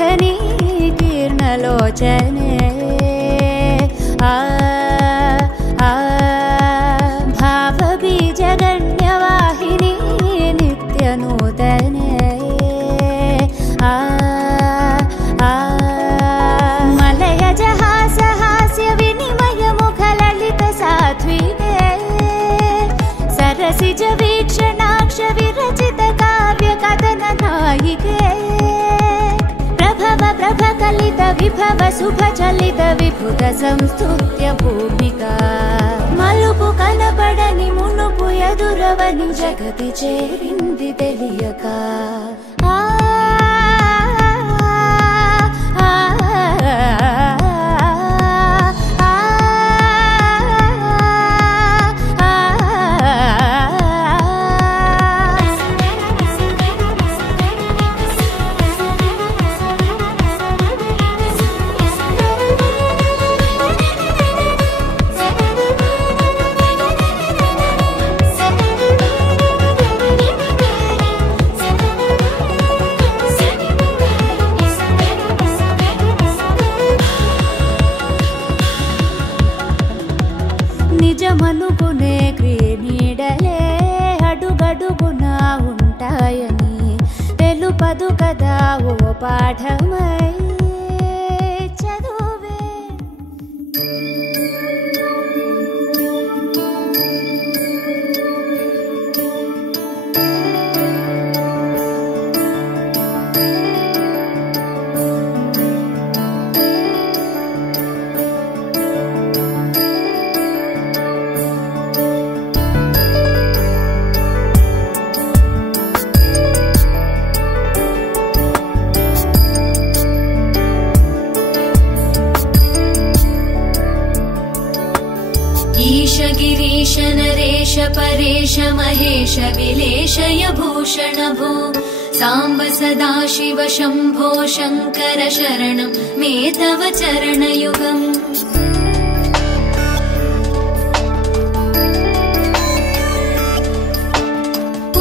विनोदनी कीर्णलोचने भावबीजगण्यवाहिनी नित्यनूतने मलयजहासहास्य विनिमय मुखललित सात्विके सरसिज वीक्षणाक्ष विरचित काव्य कथन नायिके प्रभव प्रभकलित विभव शुभचलित विभुत संस्तुत्य भूमिका मलुपु कनपडनि मुनुपु एदुरवनि जगति चेरिंदि तेलियक నిజమనుకునే క్రీనీడలే అడుగడుగున ఉంటాయని తెలుపదు కదా ఓ పాఠమై చదువే गिरीश नरेश परेश महेश विलेशय भूषण भो सांब सदाशिव शंभो शंकर शरणं मे तव चरणयुगम्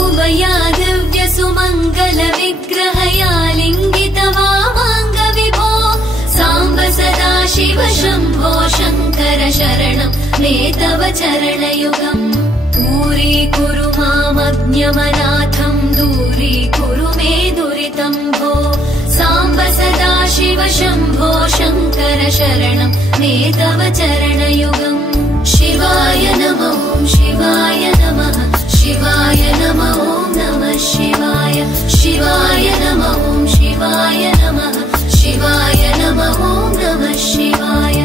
उमया दिव्य सुमंगल विग्रहया लिंगित वामांग विभो सांब सदाशिव शंभो शंकर शरणं मे तव चरणयुगम् दूरीकुरु मामज्ञमनाथं दूरीकुरु मे दुरितं भो सांब सदाशिव शंभो शंकर शरणं मे तव चरणयुगम् शिवाय नमः शिवाय नमः शिवाय नमः नमः शिवाय शिवाय नमः शिवाय नमः शिवाय नमः नमः शिवाय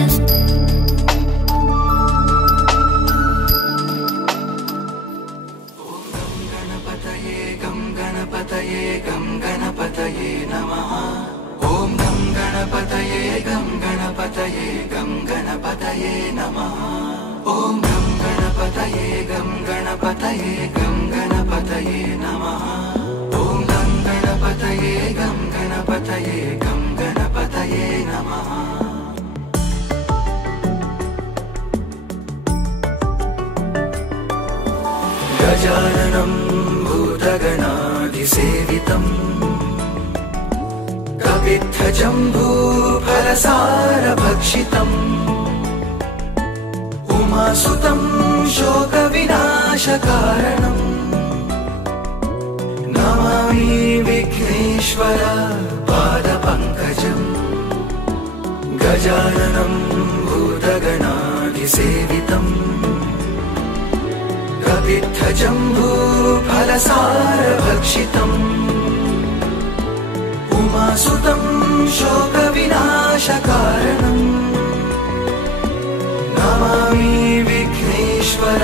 गं गणपतये नमः ॐ गं गणपतये गं गणपतये गं गणपतये नमः ॐ गं गणपतये गं गणपतये गं गणपतये नमः ॐ गं गणपतये गं गणपतये गं गणपतये नमः गजाननं भूतगणाधिसेवितम् कपित्थजम्बूफलसारभक्षितम् उमासुतं शोकविनाशकारणम् नमामि विघ्नेश्वर पादपङ्कजम् गजाननं भूतगणाधिसेवितम् कपित्थजम्बूफलसारभक्षितम् उमासुतं शोकविनाशकारणम् नमामि विघ्नेश्वर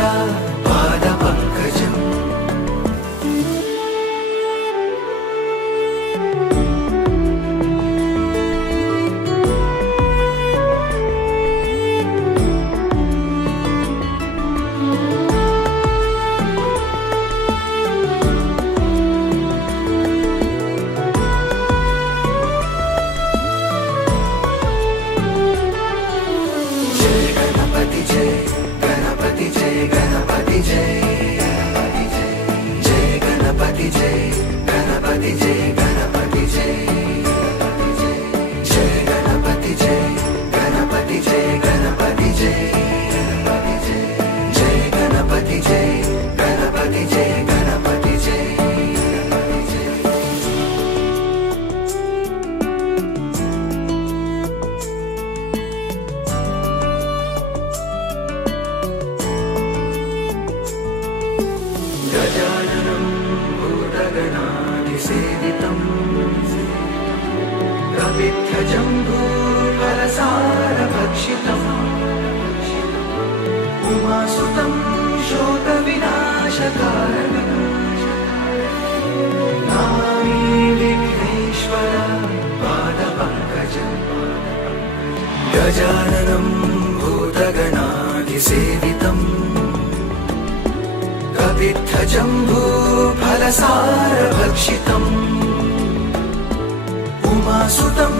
पादपङ्कजम् जय गणपति जय गणपति जय कपित्थजम्बूफलसारभक्षितम् उमासुतं शोकविनाशकारणम् नामी विघ्नेश्वर पादपङ्कजम् गजाननं भूतगणाधिसेवितम् कपित्थजम्बूफलसारभक्षितम् उमासुतं